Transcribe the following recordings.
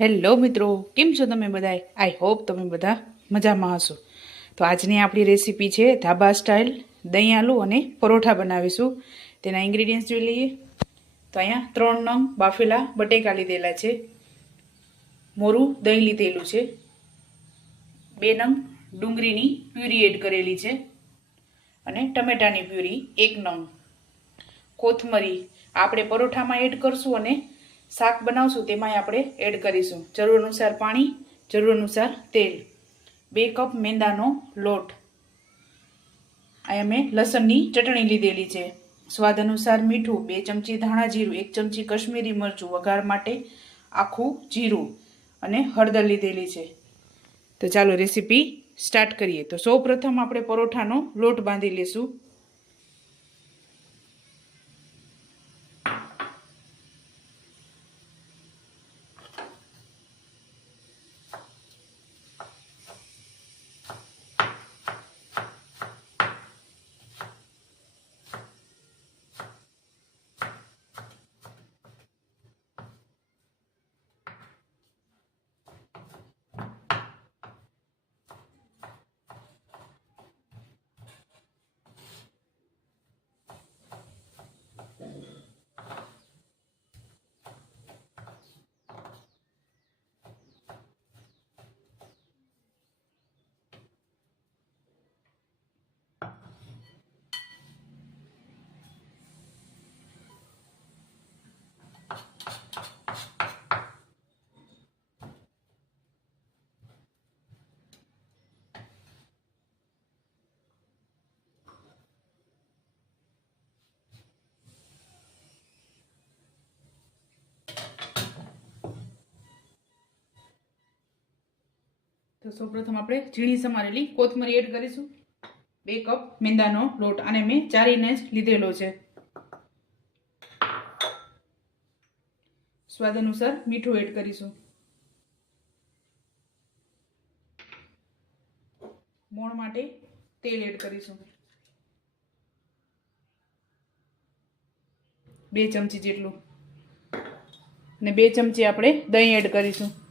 Hello મિત્રો, કેમ છો તમે બધા આઈ હોપ તમે બધા મજામાં હશો. તો આજની આપણી રેસીપી છે ધાબા સ્ટાઇલ દહીં આલુ અને પરોઠા બનાવીશું. તેના ઇન્ગ્રીડિયન્ટ્સ જોઈ લઈએ. તો અહીંયા ત્રણ નંગ બાફેલા બટેકા લીધેલા છે. મોરું દહીં લીધેલું છે. બે નંગ ડુંગળીની પ્યુરી એડ કરેલી છે. અને ટમેટાની પ્યુરી એક નંગ. કોથમરી આપણે પરોઠામાં એડ કરશું અને શાક બનાવશું તેમાંય આપણે એડ કરીશું. જરૂર અનુસાર પાણી જરૂર અનુસાર તેલ. બે કપ મેંદાનો લોટ. અહીંયા મેં લસણની ચટણી લીધેલી છે. સ્વાદ અનુસાર મીઠું, બે ચમચી ધાણા જીરું, એક ચમચી કશ્મીરી મરચું વઘાર માટે આખું જીરું અને હળદર લીધેલી છે. તો ચાલો રેસીપી સ્ટાર્ટ કરીએ. તો સૌ આપણે પરોઠાનો લોટ બાંધી લેશું. તો સૌપ્રથમ આપણે ઝીણી સમારેલી કોથમરી એડ કરીશું. બે કપ મેંદાનો લોટ અને મેં ચારીને જ લીધેલો છે. સ્વાદ અનુસાર મીઠું એડ કરીશું. મોણ માટે તેલ એડ કરીશું. બે ચમચી જેટલું. અને બે ચમચી આપણે દહીં એડ કરીશું.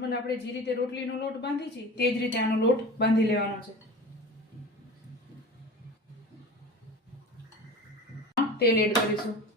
નોર્મલ આપણે જે રીતે રોટલીનો લોટ બાંધી છે, તે જ રીતે આનો લોટ બાંધી લેવાનો છે. તેલ એડ કરીશું.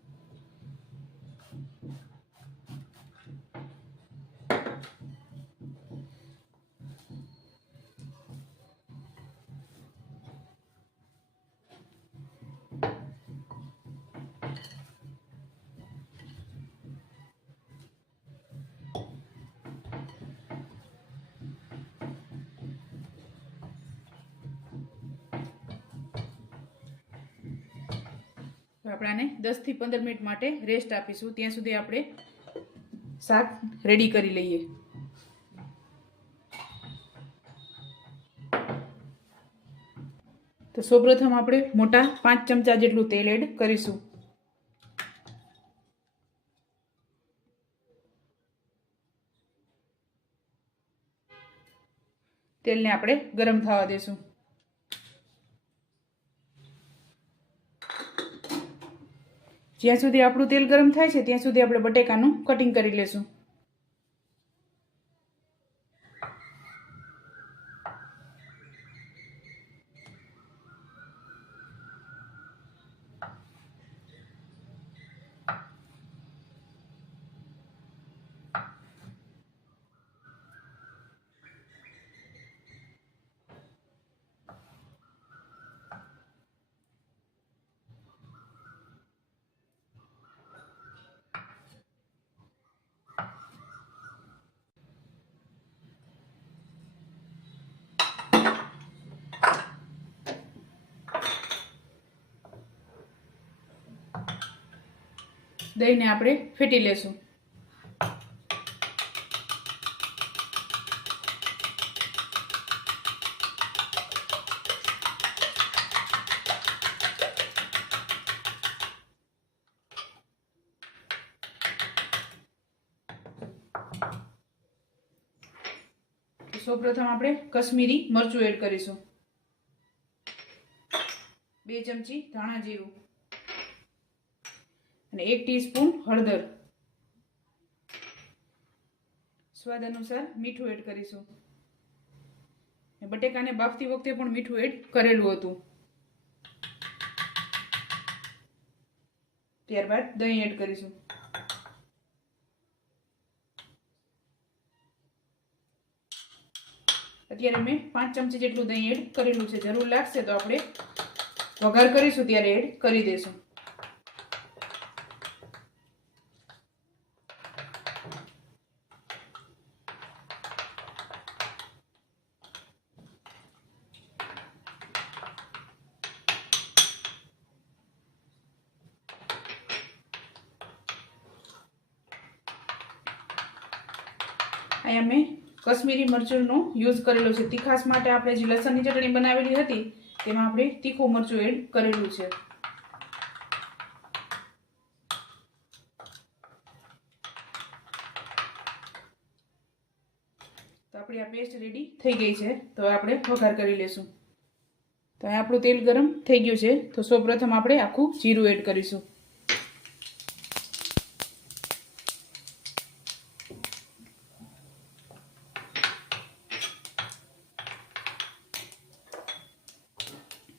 તો આપણે આને દસથી પંદર મિનિટ માટે રેસ્ટ આપીશું. ત્યાં સુધી આપણે શાક રેડી કરી લઈએ. તો સૌપ્રથમ આપણે મોટા પાંચ ચમચા જેટલું તેલ એડ કરીશું. તેલને આપણે ગરમ થવા દેશું. જ્યાં સુધી આપણું તેલ ગરમ થાય છે ત્યાં સુધી આપણે બટેકાનું કટિંગ કરી લેશું. દહીંને આપણે ફેટી લેશું. સૌપ્રથમ આપણે કશ્મીરી મરચું એડ કરીશું. બે ચમચી ધાણા જીરું. અને એક ટીસ્પૂન હળદર. સ્વાદ અનુસાર મીઠું એડ કરીશું. બટેકાને બાફતી વખતે પણ મીઠું એડ કરેલું હતું. ત્યારબાદ દહીં એડ કરીશું. અત્યારે મેં પાંચ ચમચી જેટલું દહીં એડ કરેલું છે. જરૂર લાગશે તો આપણે વઘાર કરીશું, ત્યારે એડ કરી દઈશું. અહીંયા મેં કશ્મીરી મરચુંનો યુઝ કરેલો છે. તીખાસ માટે આપણે જે લસણની ચટણી બનાવેલી હતી, તેમાં આપણે તીખું મરચું એડ કરેલું છે. તો આપણી આ પેસ્ટ રેડી થઈ ગઈ છે. તો આપણે વઘાર કરી લેશું. તો આપણું તેલ ગરમ થઈ ગયું છે. તો સૌપ્રથમ આપણે આખું જીરું એડ કરીશું.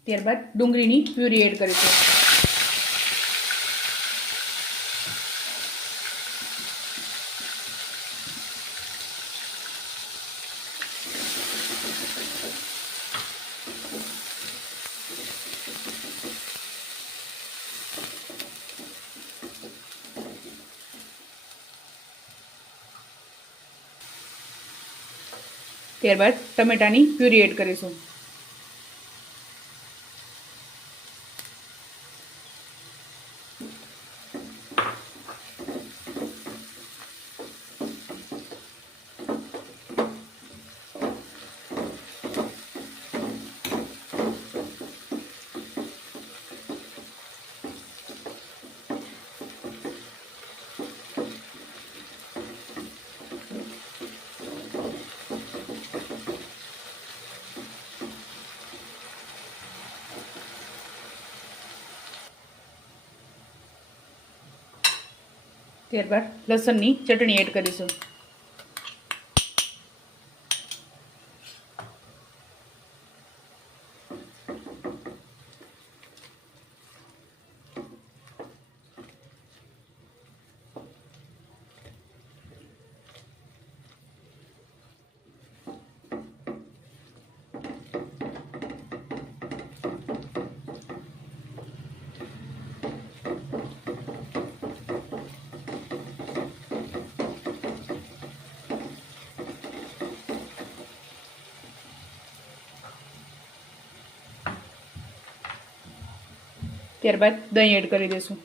ત્યારબાદ ડુંગળીની પ્યુરી એડ કરીશું ત્યારબાદ ટમેટાની પ્યુરી એડ કરીશું. ત્યારબાદ લસણની ચટણી એડ કરીશું. ત્યારબાદ દહીં એડ કરી દઈશું.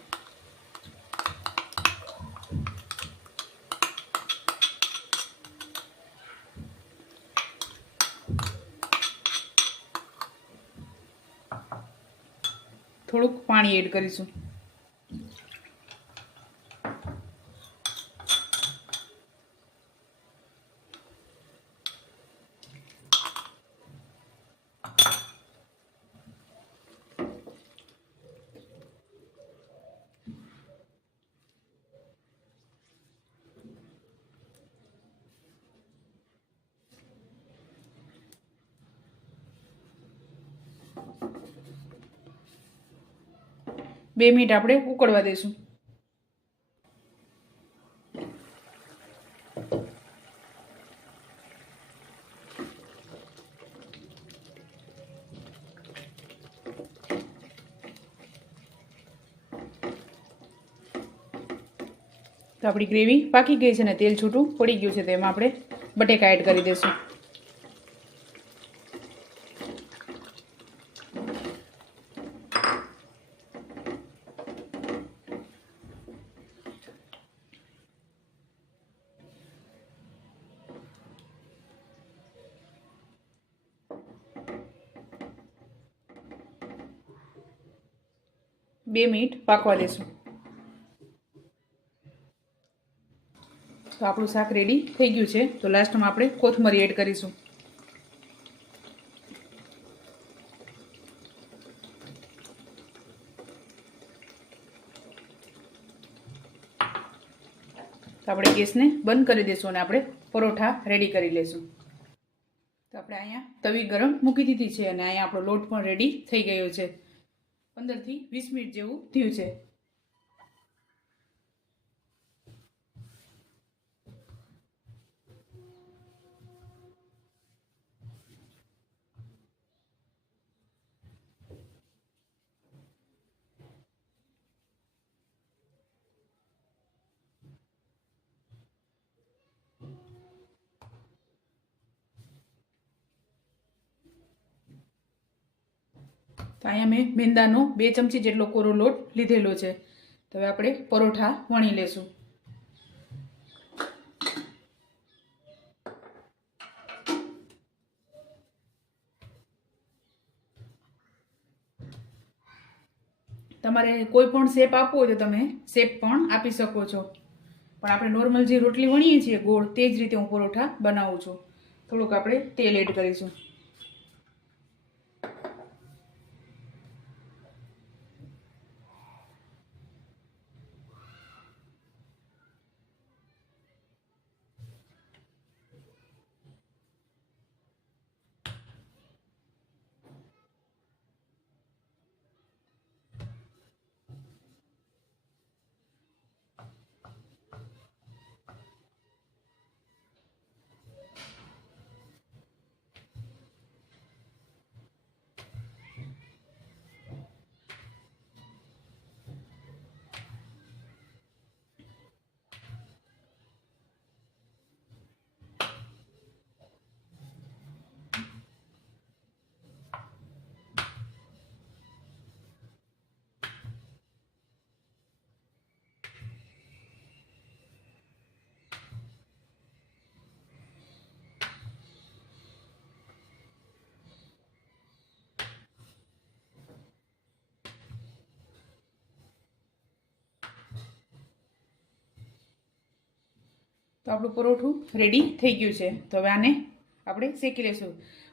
થોડુંક પાણી એડ કરીશું. બે મિનિટ આપણે ઉકળવા દઈશું તો આપણી ગ્રેવી પાકી ગઈ છે ને તેલ છૂટું પડી ગયું છે તેમાં આપણે બટેકા એડ કરી દઈશું બે મિનિટ પાકવા દેશું. તો આપણું શાક રેડી થઈ ગયું છે. તો લાસ્ટમાં આપણે કોથમરી એડ કરીશું. તો આપણે ગેસને બંધ કરી દઈશું અને આપણે પરોઠા રેડી કરી લઈશું તો આપણે અહીંયા તવી ગરમ મૂકી દીધી છે અને અહીંયા આપણો લોટ પણ રેડી થઈ ગયો છે. પંદરથી વીસ મિનિટ જેવું થયું છે. તો અહીંયા મેં મેંદાનો બે ચમચી જેટલો કોરો લોટ લીધેલો છે. તો હવે આપણે પરોઠા વણી લેશું. તમારે કોઈ પણ શેપ આપવો હોય તો તમે શેપ પણ આપી શકો છો. પણ આપણે નોર્મલ જે રોટલી વણીએ છીએ ગોળ, તે જ રીતે હું પરોઠા બનાવું છું. થોડુંક આપણે તેલ એડ કરીશું. તો આપણું પરોઠું રેડી થઈ ગયું છે. તો હવે આને આપણે શેકી લઈશું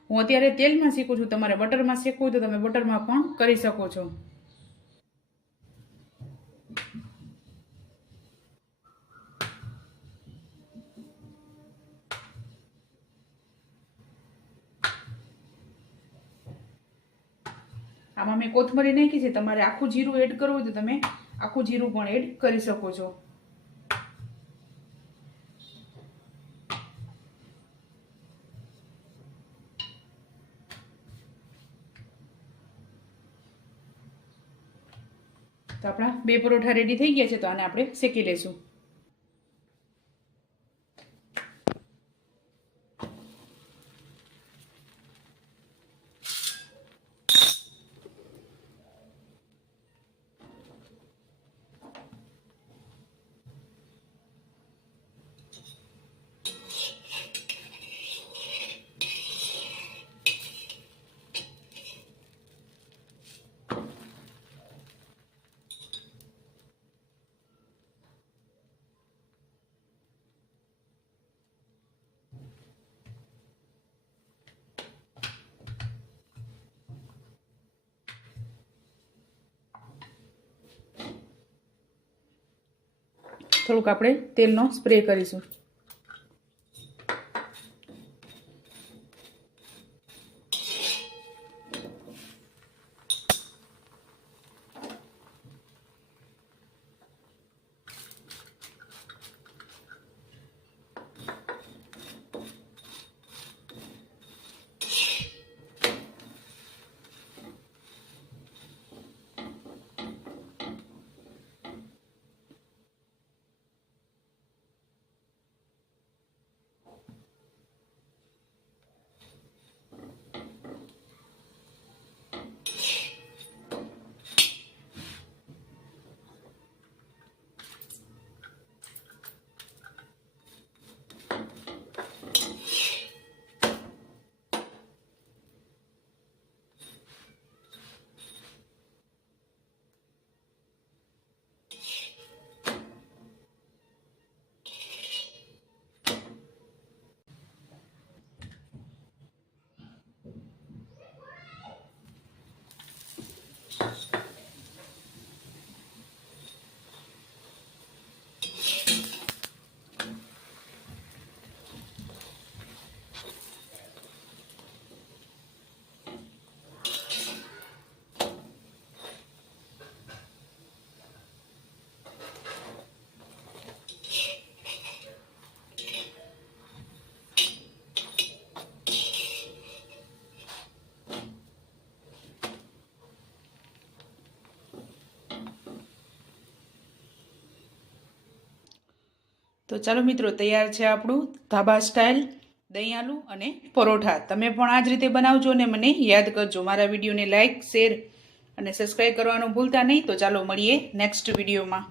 હું અત્યારે તેલમાં શીખું છું, તમારે બટરમાં શેકવું તો તમે બટરમાં પણ કરી શકો છો. આમાં મેં કોથમરી નાખી છે. તમારે આખું જીરું એડ કરવું હોય તો તમે આખું જીરું પણ એડ કરી શકો છો. તો આપણા બે પરોઠા રેડી થઈ ગયા છે તો આને આપણે શેકી લઈશું થોડુંક આપણે તેલનો સ્પ્રે કરીશું. તો ચાલો મિત્રો, તૈયાર છે આપણું ધાબા સ્ટાઇલ, દહીં આલુ અને પરોઠા. તમે પણ આ જ રીતે બનાવજો અને મને યાદ કરજો. મારા વિડીયોને લાઇક, શેર અને સબસ્ક્રાઈબ કરવાનું ભૂલતા નહીં. તો ચાલો મળીએ નેક્સ્ટ વિડીયોમાં.